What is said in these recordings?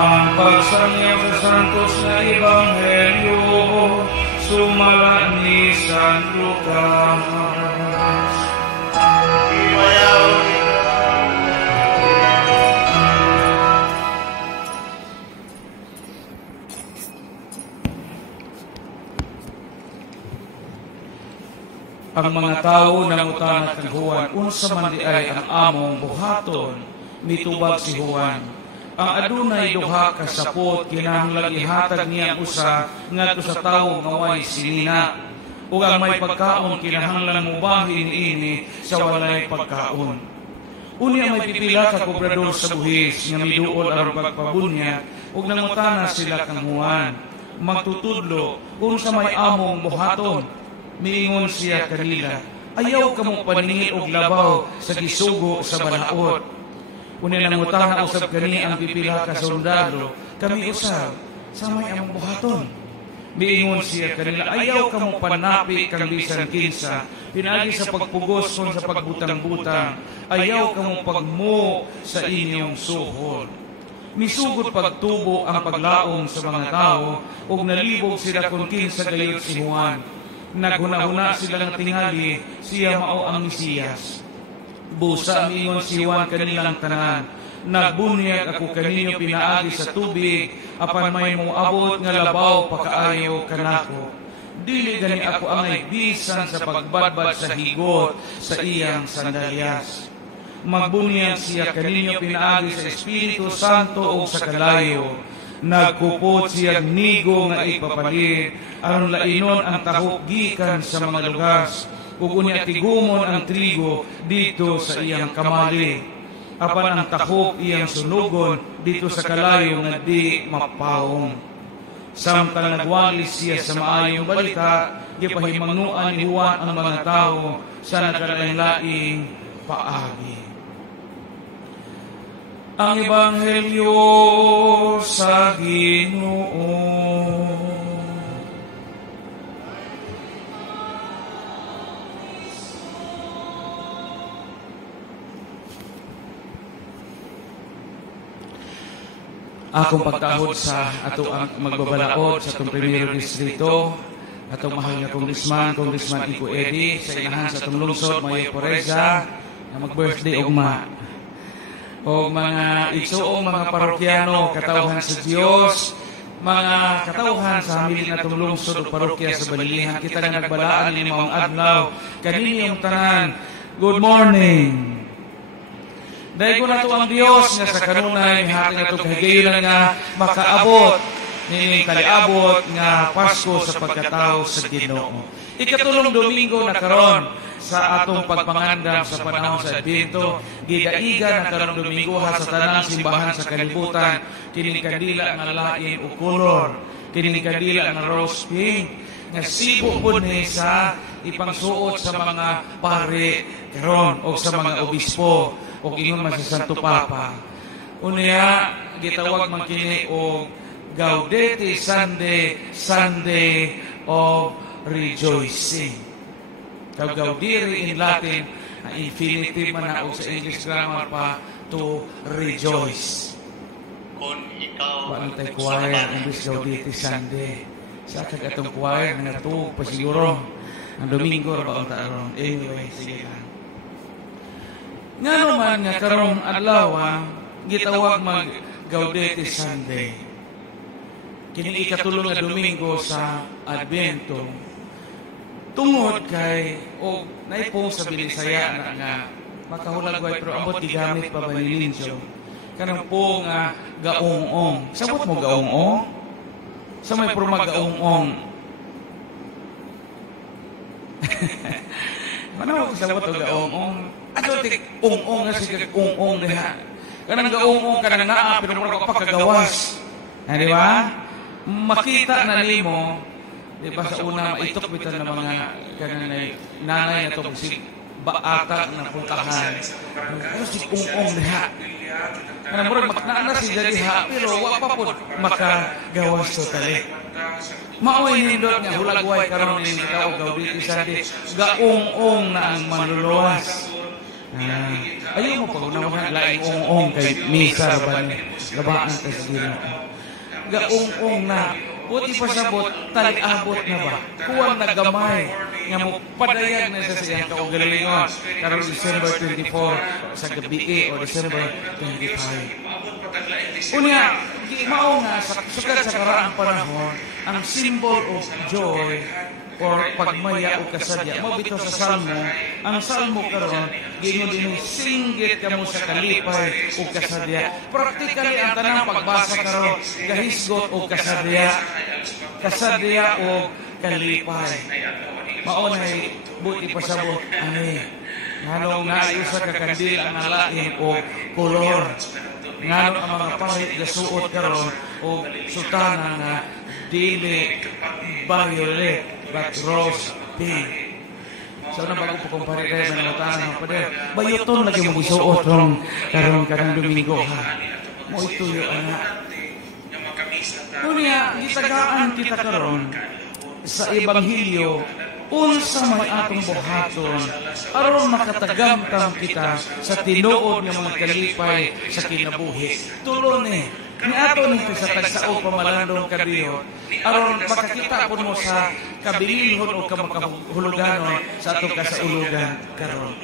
Ang pagsangyaw sa santos na Ebanghelyo sumalat ni San Lucas. Ang mga tao nangutan at kang Juan, unsa man di ay ang among buhaton, mitubag si Juan. Ang adunay duha ka sapot kinahanglan ihatag niya usa ngadto sa tawo nga way sinina. Ug ang may pagkaon kinahanglan mubahin niini sa walay pagkaon. Unya may pipila ka kobrador sa buhis nga miduol aron pagpabunyag ug nangutana sila kang Juan. Magtutudlo unsa may among buhaton. Miingon siya kanila, ayaw kamo paningin og labaw sa gisugo sa balaod. Unya nangutana usab kani ang pipila ka soldado, kami usab sa may among buhaton. Miingon siya kanila, ayaw kamo panapi kang bisan kinsa, pinagi sa pagpugos kon sa pagbutang-butang, ayaw kamo pagmo sa inyong suhol. Misugod pagtubo ang paglaom sa mga tao, ug nalibog sila kung kinsa gayud si Juan. Naghuna-huna silang tingali, siya mao ang Mesiyas. Busa miingon si Juan kanilang tanan, nagbunyag ako kaninyo pinaagi sa tubig, apan may moabot nga labaw pakaayo kanako. Dili gani ako angay bisan sa pagbadbad sa higot sa iyang sandalyas. Magbunyag siya kaninyo pinaagi sa Espiritu Santo o sa kalayo. Nagkupot siya nigo nga ipapalit, aron lainon ang tahok gikan sa mga lugas, ug unya tigumon ang trigo dito sa iyang kamali. Apan ang tahok iyang sunugon dito sa kalayo nga di mapawong. Samtang nagwalis siya sa maayong balita, gipahimangnuan ni Juan ang mga tao sa nagkalain-laing paagi. Ang Ebanghelyo sa Ginoo. Akong pagtahod sa ato ang magbabalaod sa itong primero distrito, atong mahal nga Congressman Ico Eddie, sa inahan sa itong lungsod, Mayo Poreza, na mag-birthday ugma. O mga igsuong mga parokyano, katauhan sa Diyos, mga katauhan sa hamilin na itong lungsod o parokya sa Balilihan, kita nga nagbalaan ni Maong Adlaw, kanino yung tanan, good morning. Dahil ko na ito ang Diyos nga sa kanunay, hati na ito kahigayon nga makaabot, nining kaliabot nga Pasko sa pagkatao sa Ginoo. Ikatulong Domingo na karon sa atong pagpangandam sa panahon sa Advento, gidaigan na karong Domingo sa tanang simbahan sa kalibutan, kining kandila nga lain o kolor, kining kandila nga rose pink, nga sibo po ni sa ipangsuot sa mga pare karon o sa mga obispo o ingon man sa Santo Papa. Unya gitawag man kini og Gaudete Sunday, Sunday of Rejoicing. Gaudire in Latin, infinitive man na o sa English grammar pa, to rejoice. Kung ikaw Walang tayo choir, English Gaudete Sunday. Sa kagatong choir, nangatug pa siguro. Ang Domingo, ba ang taron? Anyway, sige lang. Nga naman nga karong adlaw, gitawag mag Gaudete Sunday. Kining ikatulong nga Domingo sa Advento. Tungod kay o naipong sa Binisaya na nga makahulagway pero ambot gigamit pa ba ni Linjo kanang po nga gaong-ong. Sabot mo gaong-ong? Sa may purma gaong-ong. Manaw sabot o gaong-ong. Ato tik ong-ong nga sige ong-ong diha. Kanang gaong-ong kanang naa pero mura ka pagkagawas. Di ba? Makita na nimo. Di ba sa una, maitok bitan ng mga kananay, nanay na ito, si baata na puntahan. Ano si ung-ung diha? Ano mo rin, maknaan si daliha, pero wapa po makagawas to tali. Maoy nindot nga hulagway karon ni ikaw Gaudete Sunday, gaung-ung na ang manluluwas. ayaw mo pag-unawahan, laing ong-ong kay misa ba ni, labaan ka sa Ginoo. Gaong-ong na, buti pasabot, tali-abot na ba? Kuwang nagamay, nga mo padayag na sa siyang kaugalingon, karong December 24 sa gabi o December 25. Unya, mao nga, sukad sa karaang panahon, ang symbol of joy or pagmaya o kasadya. Mabito sa Salmo, ang Salmo karon gingon din singgit kamo sa kalipay o kasadya. Practically ang tanang pagbasa karon gahisgot o kasadya. Kasadya o kalipay. Maunay buti pasabot ani. Nganong naayo sa kakandil ang nalain o kolor. Nganong ang mga pangit gasuot karon o sutana nga dili violet but rose pink. So na bago po kumpare kayo sa natanan ng pader. Bayoton lagi mo gisuot rong karong Domingo ha. Mo ituyo ana. Kunya gitagaan kita karon sa ebanghelyo unsa may atong buhaton aron makatagamtam kita sa tinuod nga mga kalipay sa kinabuhi. Tulo ni ato nito sa tagsao pamalandong kadiyot aron makakita po mo sa kabilihon o kamakahuluganon sa atong kasaulugan karon.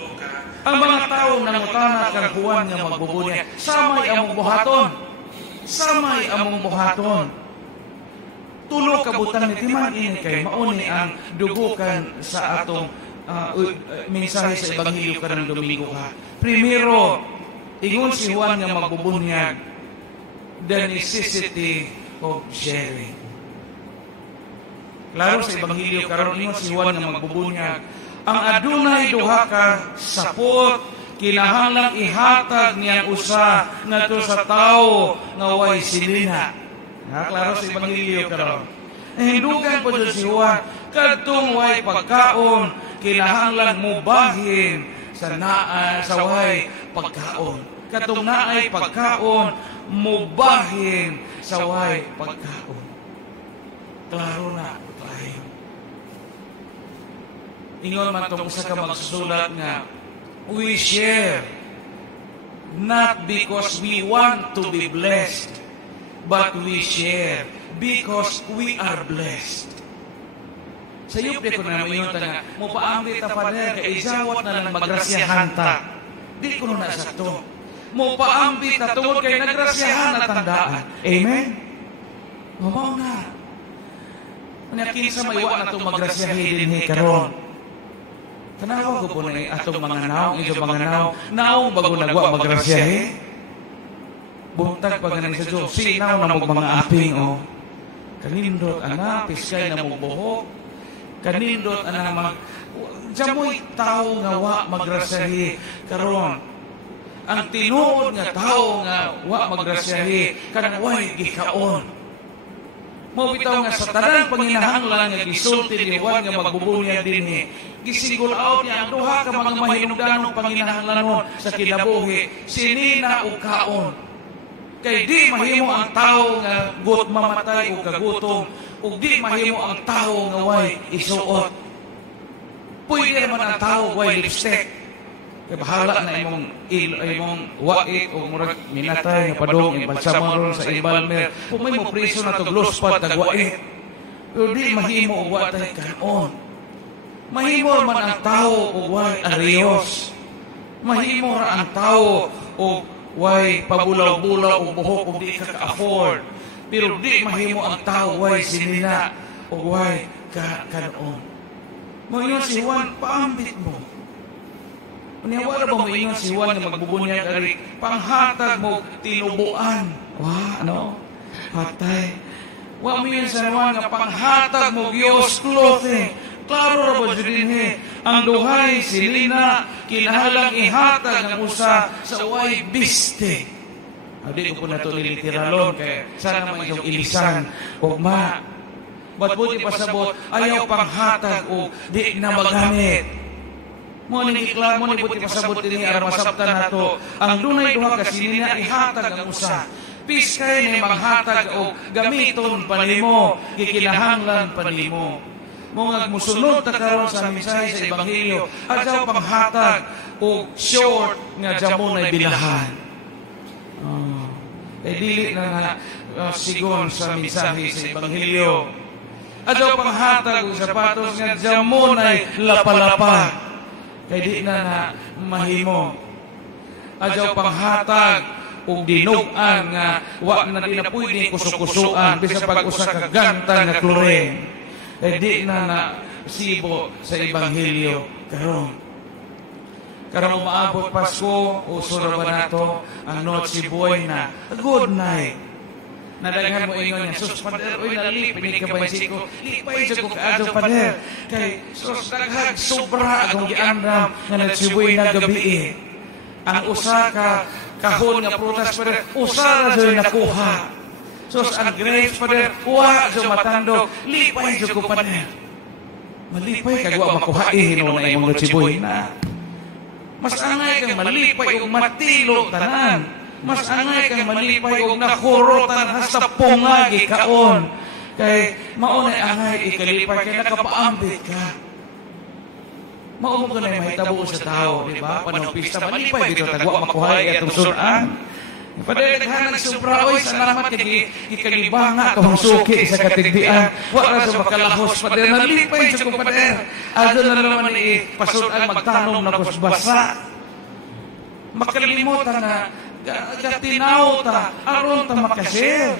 Ang mga tao nangutana kang Juan nga magbubunyag, samay among buhaton. Samay among buhaton. Tulo kabutan ni timan ini kay mauni ang dugukan sa atong mensahe sa ebanghelyo karong Domingo ha. Primero, ingon si Juan nga magbubunyag, the necessity of sharing. Klaro sa ebanghelyo karon ingon si Juan nga magbubunyag, ang adunay duha ka sapot kinahanglang ihatag niyang usa ngadto sa tawo nga way silina. Klaro sa ebanghelyo karon. Hindugan po dyan si Juan, kadtong way pagkaon, kinahanglan mo bahin sa way pagkaon. Kadtong naay pagkaon, mo bahin sa way pagkaon. Klaro na, tayo. Ingon man itong usa ka magsusulat nga, we share, not because we want to be blessed, but we share because we are blessed. Sa iyo, ko na mayon nga, mo paambi ta pader, kay isawat na lang magrasyahan ta. Di ko na sa to. Mo paambi ta tungod kay nagrasyahan na tandaan. Amen? Mamaw na. Kinsa may wa na itong magrasyahin din karon. Tanawa ko po na atong mga naong, ito mga naong bago nagwa magrasyahin. Buntag pa ganing sa Diyos, sinaw na mga aping, o. Kanindot, piskay na buhok. Kanindot, jamoy tao nga wa magrasyahi. Karon, ang tinuod nga tao nga wa magrasyahi, kanang way gikaon. Mabitaw nga sa tanang panginahanglan nga gisulti ni Juan nga magbubunyag dinhi. Gisigol out niya ang duha ka mga mahinungdanong panginahanglanon sa kinabuhi, sinina o kaon. Kay di mahimo ang tao nga gut mamatay o kagutom, o di mahimo ang tao nga way isuot. Pwede naman ang tao way lipstick. Kaya bahala na imong wait o murag minatay nga padong imbalsamon ron sa embalmer. Kung may mo priso na to glospad tagwait. Pero di mahimo o watay kanon. Mahimo man ang tao o way ariyos. Mahimo ra ang tao o way pabulaw-bulaw o buhok o di ka ka-afford. Pero di mahimo ang tao way sinina o way kanon. Ngayon si Juan, paambit mo. Wala ba mo ingon si Juan na magbubunyag ari panghatag mo tinubuan. Patay. Wa mo yun sa Juan na panghatag mo Diyos clothing. Klaro ra ba dinhi ang duhay silina kinahanglang ihatag ang usa sa way biste. Di ko po na ito literalon kaya sana man itong ilisan o ba't buti pasabot ayaw panghatag o di na magamit. Mo ni buti pasabot dinhi aron masabtan nato ang dunay duha ka silina ihatag ang usa. Piskay ni maghatag o gamiton panimo gikinahanglan panimo. Mungag musunod ta karon sa mensahe sa ebanghelyo, adyaw panghatag o short nga jamon ay bilahan. Dili na sigon sa mensahe sa ebanghelyo. Adyaw panghatag og sapatos nga jamon ay lapalapa. Kay di na mahimo. Adyaw panghatag og dinug-an nga wa na di na pwede kusuk-kusuan bisan pag usa ka gantang nga klorin. Di na sibo sa ebanghelyo karon. Karon umaabot Pasko, uso ra ba nato ang Noche Buena. Good night. Nadaghan mo ingon niya, sus, pader, oy, nalip, pinigkabayin ko, lipay siya ko kaadyo, pader. Kay, sus, daghag, sobra akong giandam na nagsibuhay na gabi. Ang usa ka kahon nga prutas, pader, usa ra siya nakuha. Sus, ang grapes, pader, uwa siya matando, lipay siya ko, pader. Malipay, kagwa makuhain o na imong nagsibuhay na. Mas angay kang malipay o matilo tanan. Mas angay kang malipay o nakurotan hasta pungagi kaon. Kay maunay angay ikalipay kay nakapaambit ka. Maumo ko na mahitabo sa tao, di ba? Panong pista, malipay dito, tagwa makuhay atong sunan. Padaghan ng sobra, oy, salamat kay ikalibanga kung suki sa katigdian. Wala sa makalahos, pader, nalipay sa kong pader. Ado na naman ipasudan magtanong na kusbasa. Makalimutan na gatinaw ta, aron ta makasir.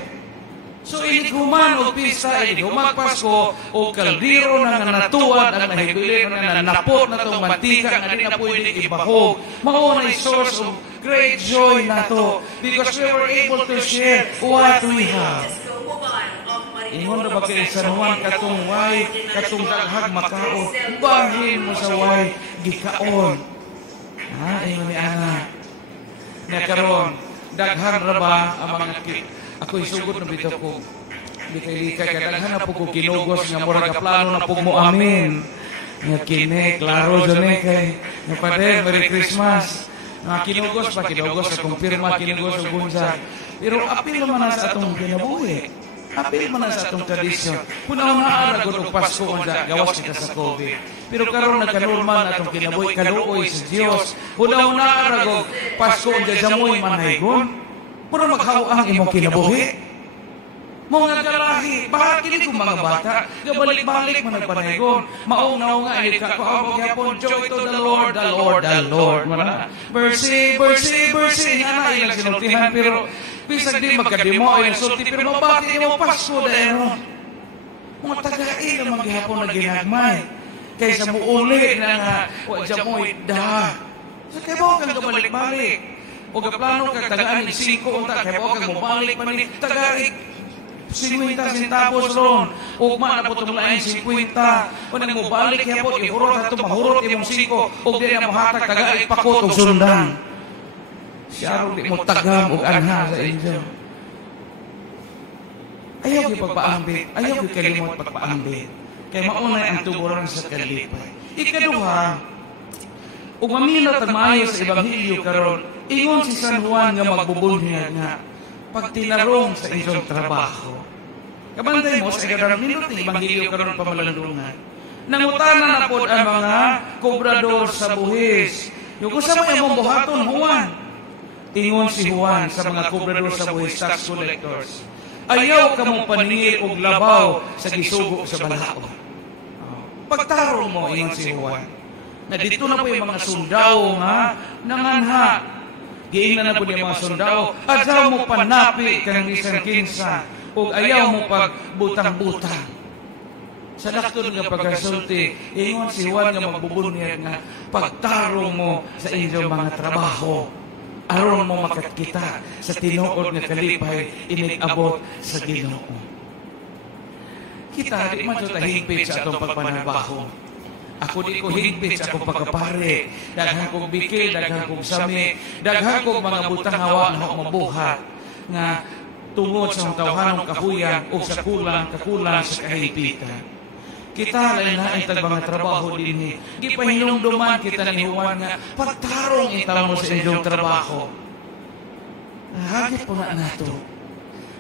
So iniguman o pista, iniguman Pasko, o kaldiro na nga natuad ang nahibilin na napot na itong mantika nga di na pwede ibahog. Mauna source of great joy na to because we were able to share what we have. Ingon na ba kayo sa Juan katong way, katong daghag makao, bahin mo sa way, gikaon. Ingon ni Ana. Nakaroon, daghan ra ba ang mga ako'y sugod na bitaw ko. Likay-likay, kadaghan na po ko kinugos nga mura ka plano na po mo amin. Nga kine, klaro dyan kay. Nga pader, Merry Christmas. Nga kinugos pa, kinugos sa kumpirma, kinugos sa bunsag. Pero apil naman na sa atong kinabuhi. Apil man na sa atong tradisyon. Punaw na aragod og Pasko unja, gawas kita sa COVID. Pero karon nagkanormal na atong kinabuhi, kaluoy sa Dios. Punaw na aragod Pasko unja, jamoy manaygon. Puro maghaw ang imong kinabuhi. Mga kalahi, bakit kini kong mga bata, gabalik-balik mo nagpanaygon. Maong-naong nga, hindi ka kaabog yapon, joy to the Lord, the Lord, the Lord. Mercy, mercy, mercy. Nga ilang sinultihan, pero bisag di magkademo ay nasulti, pero mabati mo Pasko dahil. Mga taga-i naman gihapon na ginagmay. Kaysa mo uli na nga, wadya mo da. So kaya mo kang gabalik-balik. O kaplano kag tagaan ng 5 unta kay mo kag mobalik man ni tagaig 50 centavos ron ug man na po tumlain 50 o nang mobalik kay po ihurot ato mahurot imong 5 ug dili na mohatag tagaig pakot ug sundan siya ron di mo tagam ug anha sa inyo. Ayaw gyud pagpaambit, ayaw gyud kalimot pagpaambit kay maunay ang tuburan sa kalipay. Ikaduha, ug mamilot ang maayo sa ebanghelyo karon, ingon si San Juan nga magbubunyag nga pag tinarong sa inyong trabaho. Kabantay mo sa ikadarang minuto ng ebanghelyo karon pamalandungan. Nangutana na po ang mga kobrador sa buhis. Yung usa mo imong buhaton, Juan. Ingon si Juan sa mga kobrador sa buhis, tax collectors. Ayaw ka mong paningil og labaw sa gisugo sa balao. Pagtarong mo, ingon si Juan. Na dito na po yung mga sundao nga nanganha. Giingnan na po yung mga sundao. Adyaw mo panapi kanang isang kinsa o ayaw mo pagbutang-butang. Sa laktod nga pagkasulti, ingon si Juan nga magbubunyag nga pagtarong mo sa inyong mga trabaho. Aron mo makatkita sa tinuod nga kalipay inigabot sa Ginoo. Kita, di man ito tahigpit sa atong pagpanabaho. Ako di ko higpit sa akong pagkapare. Daghang kong bikil, daghang kong sami, daghang kong mga butang hawa na akong mabuhat. Nga tungod sa tawhanong kahuyan o sa kakulang sa kahipitan. Kita lain na itag mga trabaho din ni. Gipahinumduman kita ni Juan nga pagtarong itaw mo sa inyong trabaho. Hagit po na nato.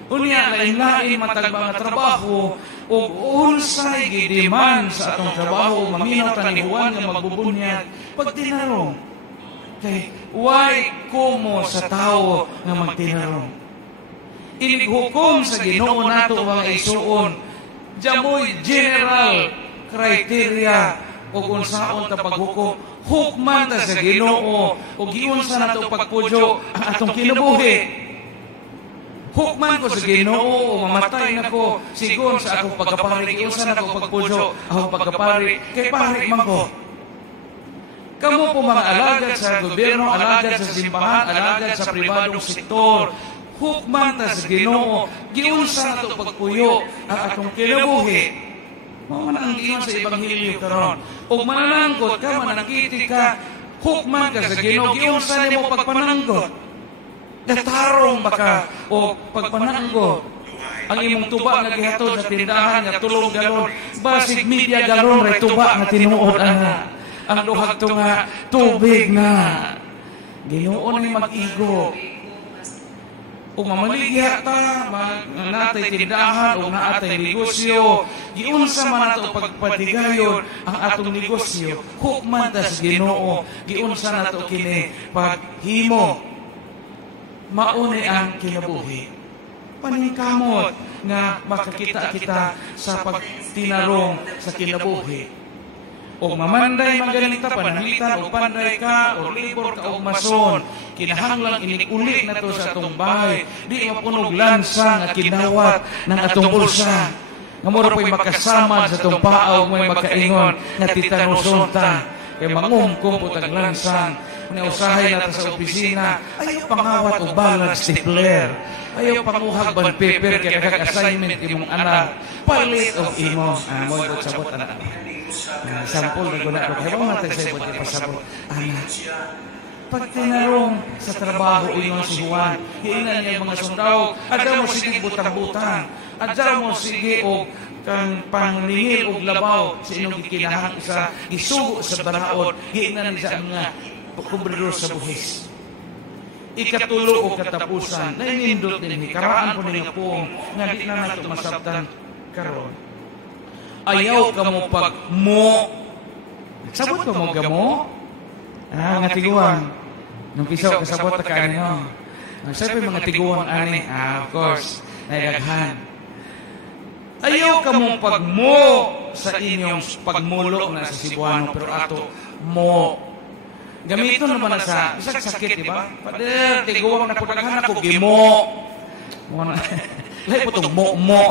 Unya lain-lain matag mga trabaho o unsay gidiman sa atong trabaho maminaw tanihuan nga magbubunyag pag tinarong. Kay why kumo sa tao nga magtinarong. Inighukom sa Ginoo nato mga isuon. Jamoy general criteria o unsaon ta paghukom. Hukman ta sa Ginoo o giunsa nato pagpudyo ang atong kinabuhi. Hukman ko sa Ginoo, mamatay na ko, sigon sa akong pagkapari, giunsa na ko pagpudyo, akong pagkapari, kay pari man ko. Kamu po mga alagad sa gobyerno, alagad sa simbahan, alagad sa pribadong sektor, hukman ta sa Ginoo, giunsa na to pagpuyo ang atong kinabuhi. Mga ang giyon sa Ebanghelyo karon. O manananggot ka, manangkiti ka, hukman ka sa Ginoo, giunsa nimo pagpananggot. Natarong baka o pagpananggo ang imong tuba nga gihatod sa tindahan nga tulong galon basig media galon ray tuba nga tinuod ana ang duhag to nga tubig na Ginoo ni mag-igo o mamaligya ta natay tindahan o naatay negosyo giunsa man nato pagpatigayon ang atong negosyo hukman ta sa Ginoo giunsa nato kini paghimo mauni ang kinabuhi. Paningkamot nga makakita kita sa pagtinarong sa kinabuhi. O mamanday magaling ta, pananglitan o panday ka, o libor ka o mason, kinahanglang inikulik na to sa atong bahay, di mapunog lansang at kinawat ng atong bulsa. Nga mura po'y makasamad sa atong paaw, mo'y makaingon, nga titanuson ta, kay mangumkum po tag lansang, usahay natin sa opisina, ayaw pangawat o balag stapler. Ayaw panguhag ban paper kaya kag-assignment imong anak. Palit o imo. Mo ito sabot anak. Sampol na guna ko. Kaya ba natin sa ibot ipasabot? Anak. Pag tinarong sa trabaho ingon si Juan, hiingan niya mga sundao, adya mo sige butang-butang. Adya mo sige o kang panglingil o labaw sa inyong ikinahang isa, isugo sa banaod, hiingan niya sa mga kumbrador sa buhis. Ikatulo o katapusan, nainindot din, hikaraan po niya po, nga di na nato masabtan karon. Ayaw ka mo pag mo. Sabot pa mo gamo? Nga tiguan. Nung piso, kasabot na ka niyo. Sabi mga tiguan ani, of course, naidaghan. Ayaw ka mo pag mo sa inyong pagmulo na sa Cebuano, pero ato mo. Gamiton naman na sa isang sakit, di ba? Pader, tiguang na po naghan ako, gimo. Lahat po itong mo-mo.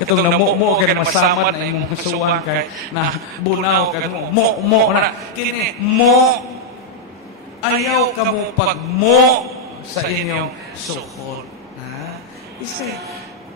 Itong na mo-mo, kaya masamad na imong suwan kay na bunaw, kaya mo-mo na. Kini, mo. Ayaw ka mo pag mo sa inyong suhod. Isa,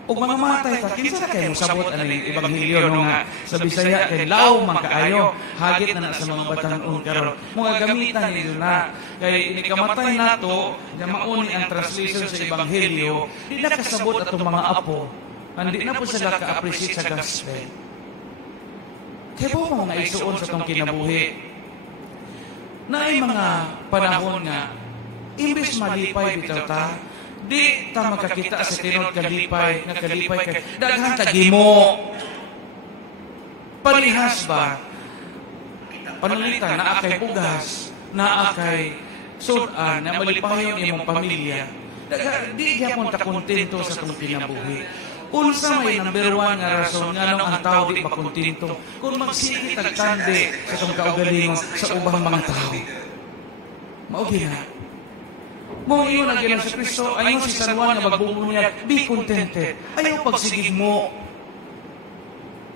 o mga matay ta, kinsa na kayo sabot ang Ebanghelyo no nga sa Bisaya kay law man kaayo hagit na sa mga batanon karon mga gamitan nila na kay inikamatay nato nga mauni ang translation sa Ebanghelyo di na kasabot atong mga apo hindi na po sila ka-appreciate sa gospel kay po mga isuon sa tong kinabuhi na ay mga panahon nga imbes malipay bitaw ta di ta makakita sa tinod kalipay nga kalipay kay daghan tagimo palihas ba panalitan na akay bugas na akay sudan na malipayon imong pamilya di gyapon ta kontento sa tong kinabuhi unsa may number 1 nga rason nga nang ang tao di makontento kung magsige tagtande sa tong kaugalingon sa ubang mga tao mao gina mo iyon ang Ginoo sa Kristo, ayaw si San Juan na magbubunyag, be contented. Ayaw pagsigig mo.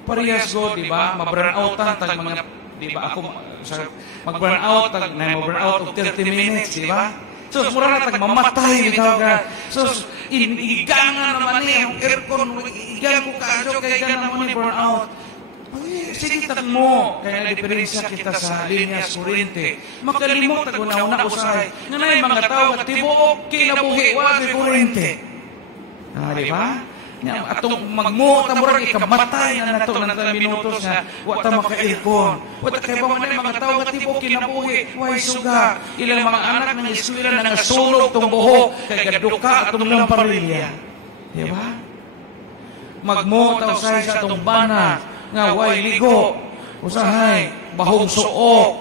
Parehas go, di ba? Ma-burn outan, tag mga, di ba? Ako, mag-burn out, tag na ma-burn out of 30 minutes, di ba? So, mura na tag mamatay, ikaw ka. So, igangan naman niya, yung aircon, igang ko ka, kaya igang naman niya burn out. Sige tag mo, kaya na-diferensya kita sa linyas kurente. Makalimot tag una-una usahay. Nga na yung mga tao at tibuok, kinabuhi, wag kurente. Di ba? Atong magmo, tamurag ikamatay na nato na minutos nga, wata maka-aircon. Wata kaya ba man yung mga tao at tibuok, kinabuhi, way suga. Ilang mga anak ng eskwela na nasulog tong buhok, kaya gaduka atong lang parilya. Di ba? Magmutaw say sa atong bana nga way ligo. Usahay, bahong suok,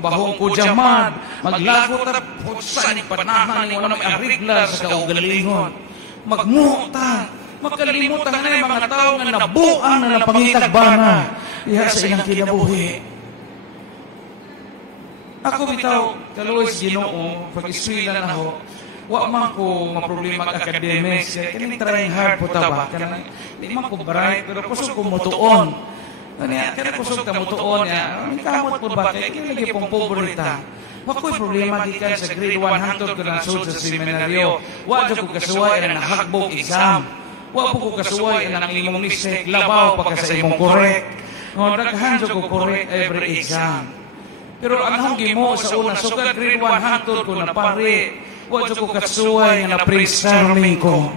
bahong kujamad, maglagot at putsan panahan ng walang arigla sa kaugalingon. Magmuta, makalimutan na yung mga tao nga nabuang na napangitagbana diha sa ilang kinabuhi. Ako bitaw, kaluoy sa Ginoo, pag-iswila na ako, wa man ko maproblema ak academics, kaning trying hard po taba, kanang di man ko bright, pero kusog ko mutuon. Kaya kusog ka mutuon niya, kamot po ba, kaya kinalagi pong pobrita. Wa ko'y problema gikan sa grade 1 hangtod ko na sud sa seminaryo. Wa ko kasuway na nakahagbog exam. Wa po ko kasuway na nang imong mistake, labaw pa ka sa imong correct. Daghan ko correct every exam. Pero ang gimo sa una, sugad grade 1 hangtod ko na pare, wa ko kasuway na pre-starming ko.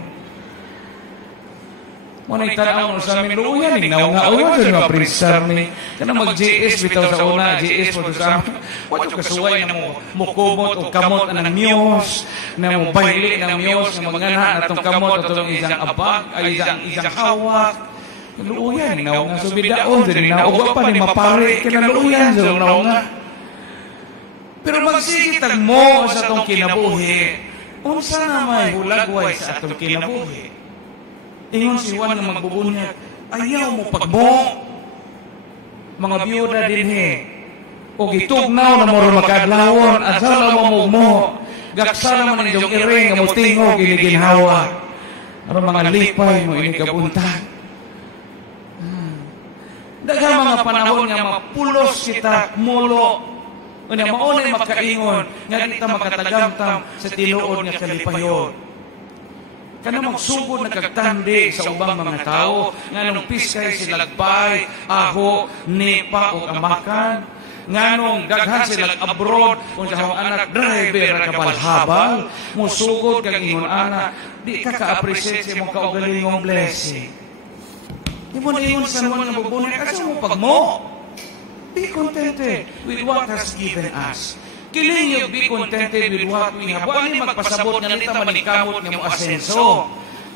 Muna'y tanaw sa amin, luuyan, naunga-uwan sa mga pre-starming. Kana mag-JS bitaw sa una, JS po sa amin. Wa ko kasuway na mo kumot o kamot ng muse, na mo baili ng muse, na mga na itong kamot, itong isang abag, ay isang hawak. Luuyan, naunga sa bidaon, nauga pa ni mapare, kinaluuyan sa naunga. Pero magsigitag mo sa itong kinabuhi, unsa na may hulagway sa itong kinabuhi. Ingon si Juan na magbubunyag, ayaw mo pagmo. Mga biyuda din o gitugnaw na mo makadlawon, at sala mo, gaksala mo ninyong iring, nga mo tingog, iniginhawa. Ano mga lipay mo inigabuntan. Daghang mga panahon nga mapulos kita, mulo, unya maunay makaingon, nga kita makatagamtam sa tinuod nga kalipayon. Kana magsugod na kagtandi sa ubang mga tao, nga nung piskay silagbay, aho, nipa o kamakan, nga nung daghan silang abroad, kung sa mga anak, driver na kabalhabal, musugod kang ingon anak, di ka ka-appreciate sa mong kaugalingong blessing. Di mo na ingon sa mga nabubunay, kasi mo pag mo, be contented with what has given us. Kiling yung be contented with what we have. Huwag niyo magpasabot nga nita manikamot nga mo asenso.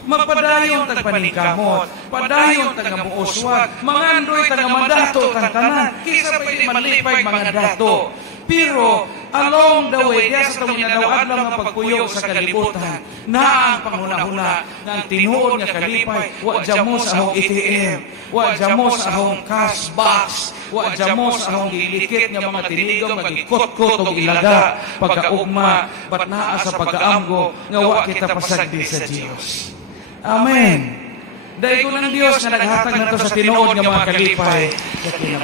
Magpadayon tag panikamot. Padayon tag nga mo uswag. Mga andoy tag nga madato tang tanan. Kisa pa di malipay mga dato. Pero along the way, diya sa itong inadawad lang ang pagpuyog sa kalibutan, na ang panghuna-huna ng tinuod nga kalipay, wa dyan mo sa akong ATM, wa dyan mo sa akong cash box, wa dyan mo sa akong gilikit nga mga tinigaw, magikot-kot o ilaga, pagkaugma, ba't naa sa pagkaamgo, nga wa kita pasagdi sa Diyos. Amen. Dahil ko ng Diyos na naghatag na to sa tinuod nga mga kalipay, sa kinabuhi.